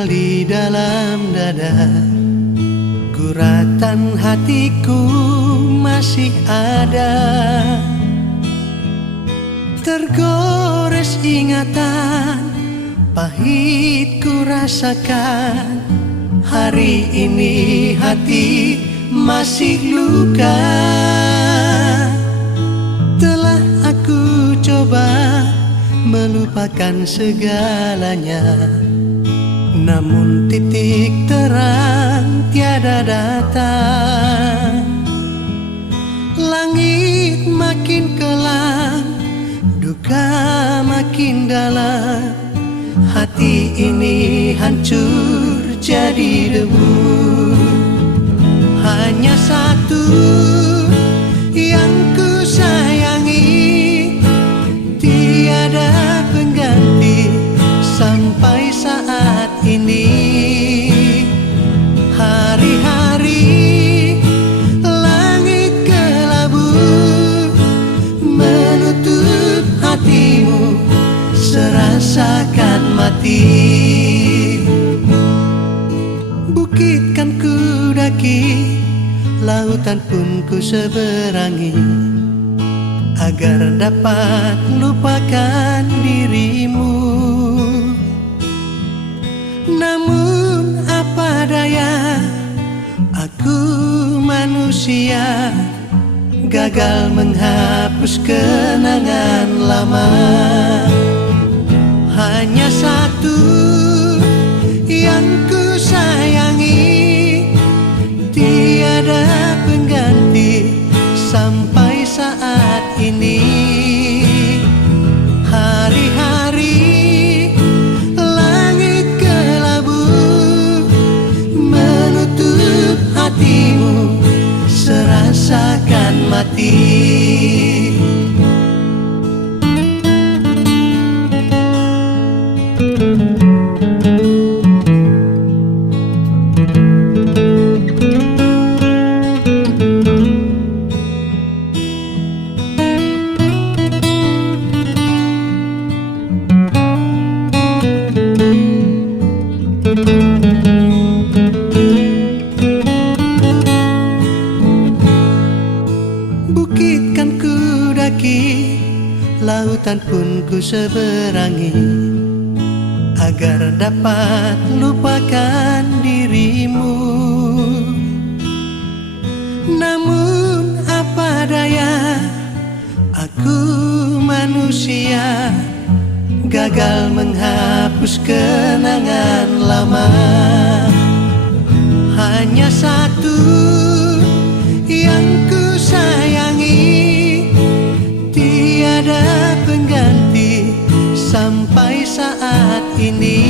tinggal di dalam dada. Guratan hatiku masih ada, tergores ingatan, pahit ku rasakan. Hari ini hati masih luka. Telah aku coba melupakan segalanya, namun titik terang tiada datang. Langit makin kelam, duka makin dalam. Hati ini hancur jadi debu. Hanya satu yang ku sayangi, tiada pengganti sampai saat ini. Hari-hari langit kelabu menutup hatimu, serasakan mati. Bukit kan ku daki, lautan pun ku seberangi, agar dapat lupakan dirimu. Namun apa daya, aku manusia, gagal menghapus kenangan lama. Hanya satu yang ku sayangi, tiada pengganti sampai saat ini. Hari-hari langit kelabu menutup hatimu, serasakan mati. Bukit kan ku daki, lautan pun ku seberangi, agar dapat lupakan dirimu. Namun apa daya, aku manusia, gagal menghapus kenangan lama. Hanya satu yang ku sayangi, tiada pengganti sampai saat ini.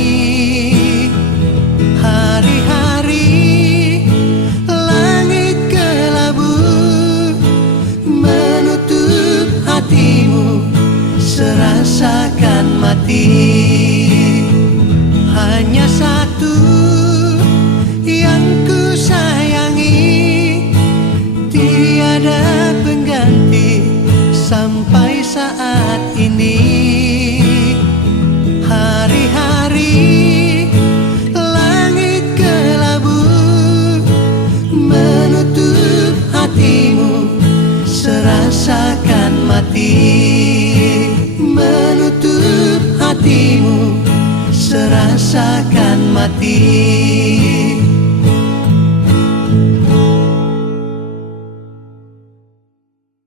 Hari-hari langit kelabu menutup hatimu, serasakan mati. Hanya satu yang ku sayangi, tiada pengganti sampai saat ini. Hari-hari langit kelabu menutup hatimu, serasakan mati. Menutup hatimu, serasakan mati.